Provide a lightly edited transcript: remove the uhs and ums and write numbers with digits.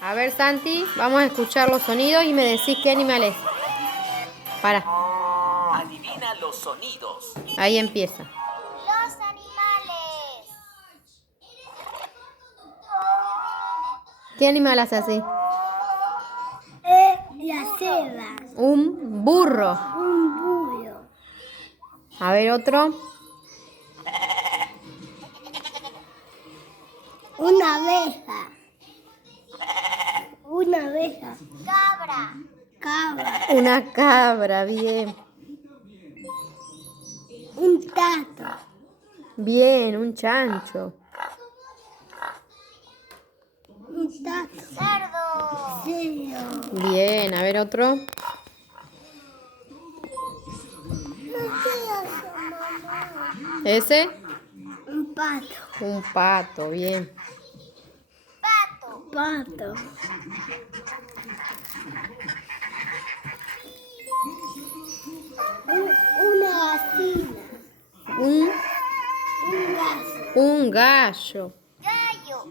A ver, Santi, vamos a escuchar los sonidos y me decís qué animal es. Para. Adivina los sonidos. Ahí empieza. Los animales. ¿Qué animal hace así? La cebra. Un burro. Un burro. A ver, otro. Una abeja. Una abeja. Cabra. Cabra. Una cabra, bien. Un tato. Bien, un chancho. Un tato. Cerdo. Cerdo. Bien, a ver otro. ¿Ese? Un pato. Un pato, bien. Pato. Pato. Una gallina. Un, Un gallo. un gallo. Gallo.